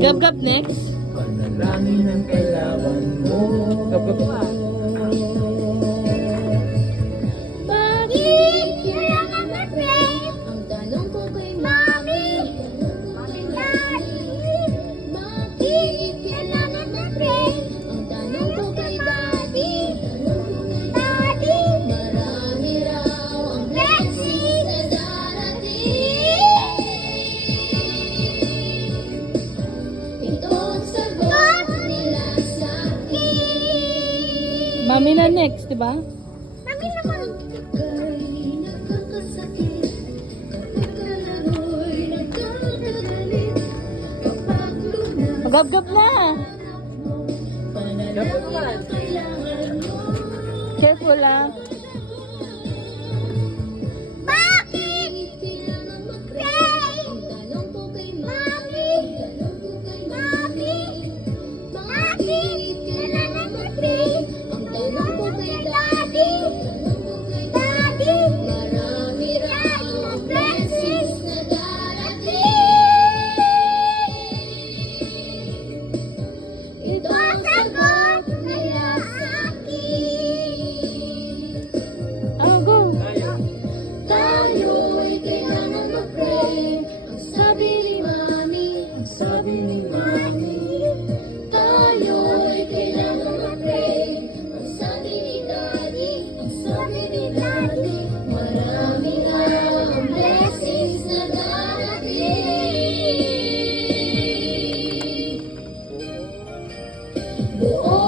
Gab-gab next. Panalangin ang kailangan mo. Bakit kailangan mag-pray? Ang tanong ko kay Mami, Daddy. Bakit kailangan mag-pray? Ang tanong ko kay Daddy, Daddy. Marami raw ang blessing na darating. Ito ang sagot nila sa akin. Mami na next, di ba? Mami naman. Kapag'y nakakasakit, kapag'y nagkakagalit, kapag lunas Gab-gab na. panalangin ang kailangan mo. Careful ah. Bakit kailangan mag-pray? Ang tanong ko kay Mami, Mami. Bakit kailangan mag-pray? Ang tanong ko kay Daddy, Daddy. Marami raw ang blessings na darating. Ito ang sagot nila sa akin. Ah, go. Tayo'y kailangan mag-pray. Ang sabi ni Mami, ang sabi ni Mami. Tayo'y kailangan mag-pray. Ang sabi ni Daddy, ang sabi ni Daddy. Marami nga ang blessings na darating. Buo